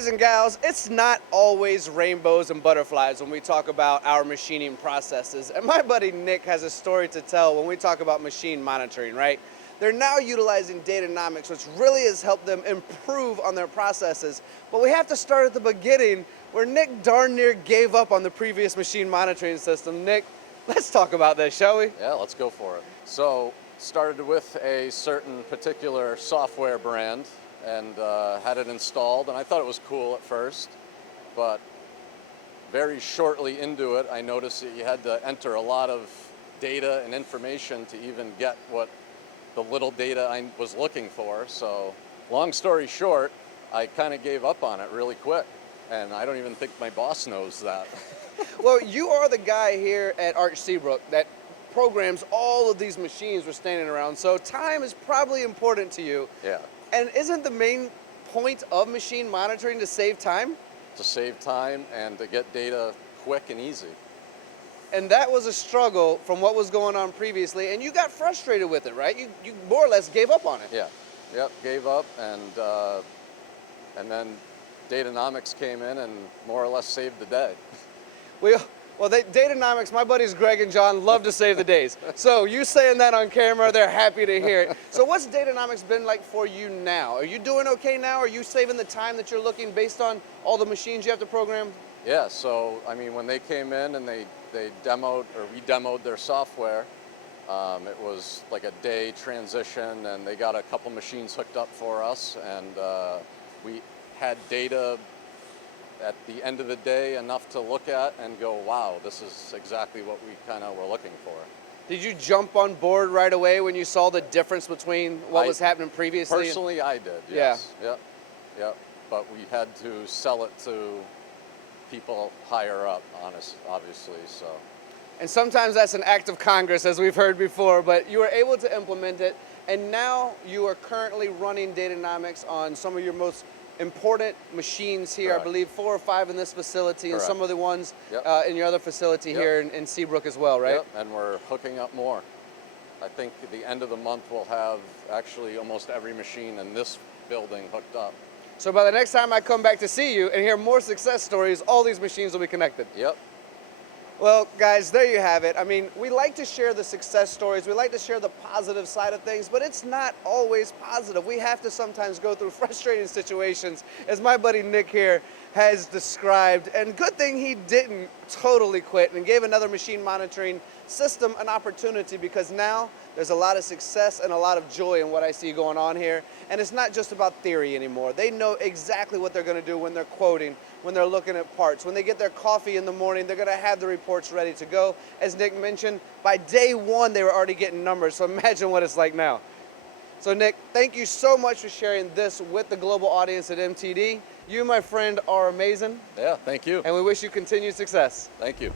Guys and gals, it's not always rainbows and butterflies when we talk about our machining processes. And my buddy Nick has a story to tell when we talk about machine monitoring, right? They're now utilizing Datanomics, which really has helped them improve on their processes. But we have to start at the beginning where Nick darn near gave up on the previous machine monitoring system. Nick, let's talk about this, shall we? Yeah, let's go for it. So, started with a certain particular software brand and had it installed, and I thought it was cool at first, but very shortly into it, I noticed that you had to enter a lot of data and information to even get what the little data I was looking for. So, long story short, I kind of gave up on it really quick, and I don't even think my boss knows that. Well, you are the guy here at Arch Seabrook that programs all of these machines we're standing around, so time is probably important to you. Yeah. And isn't the main point of machine monitoring to save time? To save time and to get data quick and easy. And that was a struggle from what was going on previously, and you got frustrated with it, right? You more or less gave up on it. Yeah, yep, gave up, and then Datanomics came in and more or less saved the day. Datanomics, my buddies Greg and John love to save the days. So you saying that on camera, they're happy to hear it. So what's Datanomics been like for you now? Are you doing okay now? Are you saving the time that you're looking based on all the machines you have to program? Yeah, so I mean, when they came in and we demoed their software, it was like a day transition, and they got a couple machines hooked up for us, and we had data at the end of the day enough to look at and go, wow, this is exactly what we kind of were looking for. Did you jump on board right away when you saw the difference between what was happening previously? Personally, I did, yes. Yeah. Yep. But we had to sell it to people higher up, obviously, so. And sometimes that's an act of Congress, as we've heard before, but you were able to implement it, and now you are currently running Datanomics on some of your most important machines here. Correct. I believe 4 or 5 in this facility. Correct. And some of the ones Yep. in your other facility Yep. here in Seabrook as well, right? Yep, and we're hooking up more. I think at the end of the month we'll have actually almost every machine in this building hooked up. So by the next time I come back to see you and hear more success stories, all these machines will be connected. Yep. Well, guys, there you have it. I mean, we like to share the success stories. We like to share the positive side of things, but it's not always positive. We have to sometimes go through frustrating situations, as my buddy Nick here has described. And good thing he didn't totally quit and gave another machine monitoring system an opportunity, because now there's a lot of success and a lot of joy in what I see going on here. And it's not just about theory anymore. They know exactly what they're going to do when they're quoting, when they're looking at parts. When they get their coffee in the morning, they're going to have the reports ready to go. As Nick mentioned, by day 1, they were already getting numbers. So imagine what it's like now. So Nick, thank you so much for sharing this with the global audience at MTD. You, my friend, are amazing. Yeah, thank you. And we wish you continued success. Thank you.